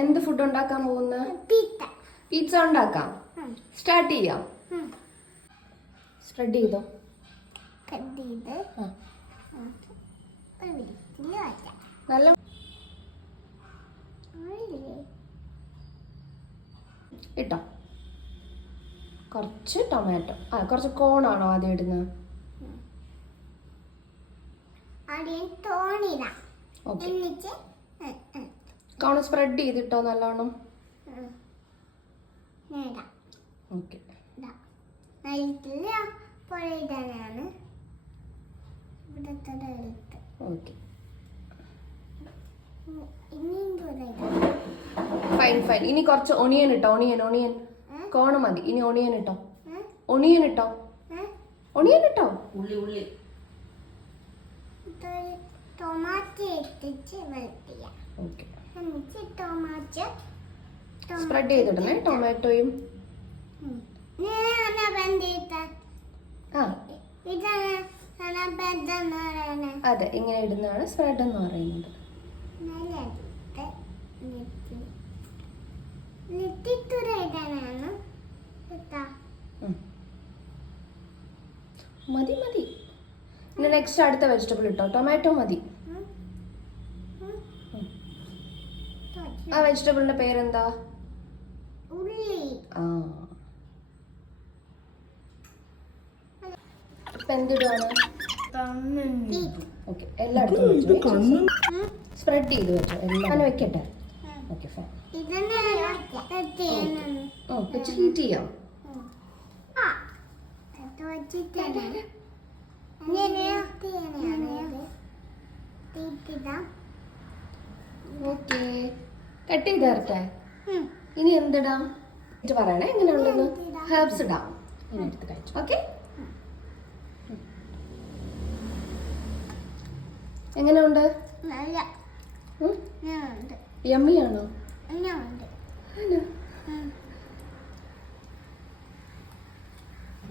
എന്ത് ഫുഡ് ഉണ്ടാക്കാൻ പോകുന്നത്? പിസ്സ ഉണ്ടാക്കാം. സ്റ്റാർട്ട് ചെയ്യാം. സ്പ്രെഡ് ചെയ്തോ. നല്ല ഇട്ടോ. കുറച്ച് ടൊമാറ്റോ. കുറച്ച് കോണാണോ ആദ്യം ഇടുന്നത്? കോൺ സ്പ്രെഡ് ചെയ്തിട്ടോ നല്ലോണം. ഓക്കെ. Okay fine fine. ഇനി കുറച്ച് ഒണിയൻ ഇട്ടോ. ഒണിയൻ കോണ് മതി. ഇനി ഒണിയൻ ഇട്ടോ. ഒണിയൻ ഇട്ടോ. ഓക്കെ. സ്പ്രെഡ് ചെയ്തിടണേ ടൊമാറ്റോയും. അതെ, ഇങ്ങനെ ഇടുന്നതാണ് സ്പ്രെഡ് എന്ന് പറയുന്നത്. മതി മതി. ഇനി നെക്സ്റ്റ് അടുത്ത വെജിറ്റബിൾ ഇട്ടോ. ടൊമാറ്റോ മതി. ആ വെജിറ്റബിളിന്റെ പേരെന്താ? ഇപ്പൊ എന്തിടുവാണ്? ഓക്കെ, എല്ലായിടത്തും സ്പ്രെഡ് ചെയ്ത് വെച്ചോ. എല്ലാം വെക്കട്ടെ. Okay fine. വെച്ച് ഹീറ്റ് ചെയ്യാം. ഓക്കെ, കട്ട് ചെയ്ത് തരട്ടെ. ഇനി എന്തിടാം പറയണേ എങ്ങനെയുണ്ടെന്ന്. ഹെർബ്സ് ഇടാം. ഇനി എടുത്ത് കഴിച്ചു. ഓക്കെ, എങ്ങനെയുണ്ട്? യമ്മിയാണോ?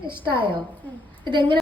ഇഷ്ടായോ? ഇതെങ്ങനെ